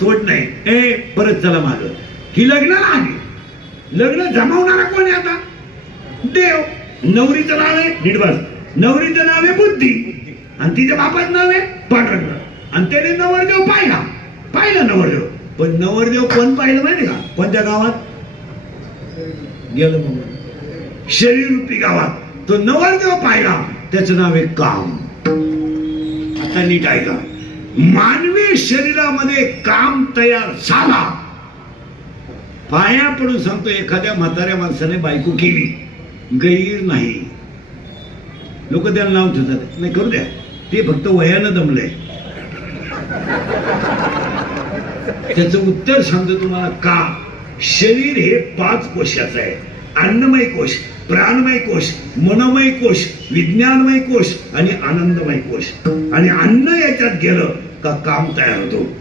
तोड नाही. ए परत चला माग. ही लग्नाला आली. लग्न जमावणारा कोण आहे आता? देव. नवरीचं नाव आहे निडबास, नवरीचं नाव आहे बुद्धी, आणि तिच्या बापाचं नाव आहे पांडुरंग. आणि त्याने नवरदेव पाहिला नवरदेव. पण नवरदेव कोण पाहिलं माहिती का? कोणत्या गावात गेलं? मग शरीर रूपी गावात तो नवरदेव पाहिला. त्याचं नाव आहे काम. आता नीट ऐका, मानवी शरीरामध्ये काम तयार झाला. पाया पडून सांगतो, एखाद्या म्हाताऱ्या माणसाने बायको केली, गैर नाही. लोक त्याला नाव ठेवतात, नाही करू द्या, ते फक्त वयानं दमलंय. त्याचं उत्तर सांगतो तुम्हाला. का? शरीर हे 5 कोशाचं आहे. अन्नमय कोश, प्राणमय कोश, मनोमय कोश, विज्ञानमय कोश आणि आनंदमय कोश. आणि अन्न याच्यात गेलं का काम तयार होतो.